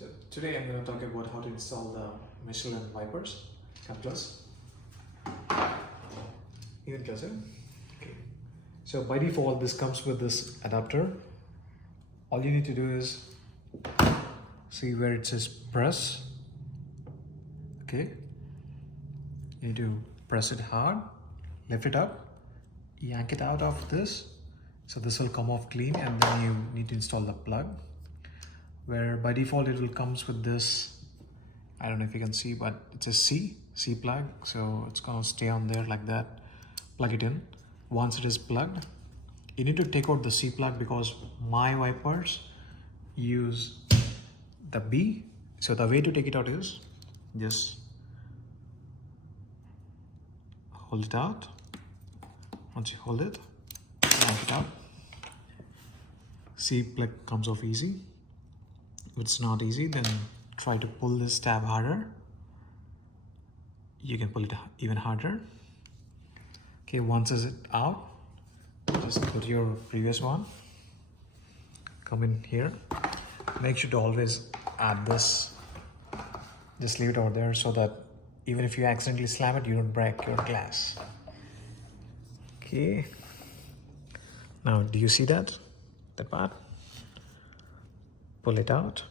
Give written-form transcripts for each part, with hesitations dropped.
So today I'm going to talk about how to install the Michelin wipers, Cut Plus. Even closer. Okay. So by default, this comes with this adapter. All you need to do is see where it says press. Okay. You need to press it hard, lift it up, yank it out of this. So this will come off clean, and then you need to install the plug. Where by default it will comes with this, I don't know if you can see, but it's a C plug, so it's gonna stay on there like that. Plug it in. Once it is plugged, you need to take out the C plug because my wipers use the B. So the way to take it out is just hold it out. Once you hold it, yank it out. C plug comes off easy. If it's not easy, then try to pull this tab harder. You can pull it even harder. Okay, once it's out, just go to your previous one. Come in here. Make sure to always add this. Just leave it over there so that even if you accidentally slam it, you don't break your glass. Okay. Now, do you see that part? Pull it out.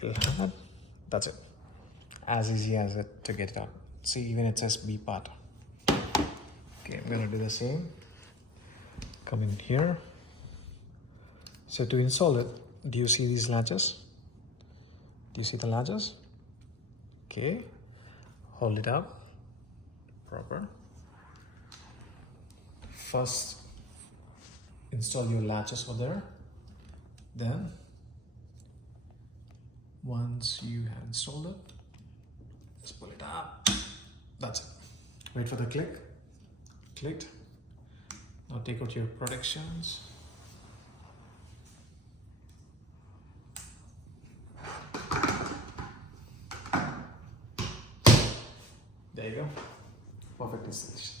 You'll have it. That's it. As easy as it to get it out. See, even it says B part. Okay, I'm gonna do the same. Come in here. So to install it, do you see these latches? Do you see the latches? Okay. Hold it up. Proper. First, install your latches over there. Then, once you have installed it, just pull it up. That's it. Wait for the click. Clicked. Now take out your protections. There you go. Perfect installation.